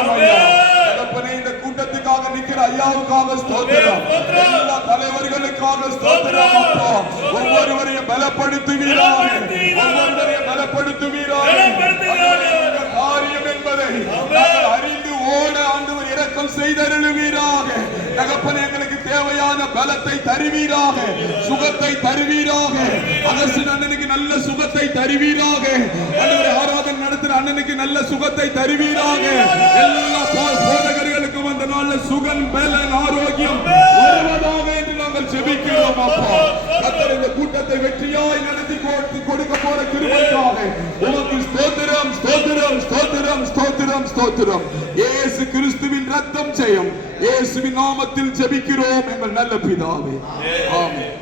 ஸ்தோத்திரம் ஐயா. தகப்பனே, இந்த கூட்டத்துக்காக நிக்கிற ஐயாவுக்காக ஸ்தோத்திரம். எல்லா தலைவர்களுக்காக ஸ்தோத்திரம் அப்பா. ஒவ்வொருவரையும் பலப்படுத்துவீராக, ஒவ்வொருவரையும் பலப்படுத்துவீராக. காரியம் என்பதை நாங்கள் அறிந்து ஓட ஆண்டவர் இரக்கம் செய்தருளுவீராக. தகப்பனே, எங்களுக்கு தேவையான பலத்தை தருவீராக, சுகத்தை தருவீராக. அகஸ்டின் அண்ணனுக்கு நல்ல சுகத்தை தருவீராக. ஆராதனை நடத்துற அண்ணனுக்கு நல்ல சுகத்தை தருவீராக. எல்லா போதகர்களுக்கும் அந்த நாள்ல சுகம், பலன், ஆரோக்கியம் வருவதாக என்று நாங்கள் ஜெபிக்கிறோம் அப்பா. கர்த்தர் இந்த கூட்டத்தை வெற்றியாய் நடத்தி கொடுக்க போற கிருபைக்காக உமக்கு ஸ்தோத்திரம், ஸ்தோத்திரம், ஸ்தோத்திரம், ஸ்தோத்திரம், ஸ்தோத்திரம். இயேசு கிறிஸ்துவின் ரத்தம் ஜெயம். இயேசுவின் நாமத்தில் ஜெபிக்கிறோம் எங்கள் நல்ல பிதாவே. ஆமென்.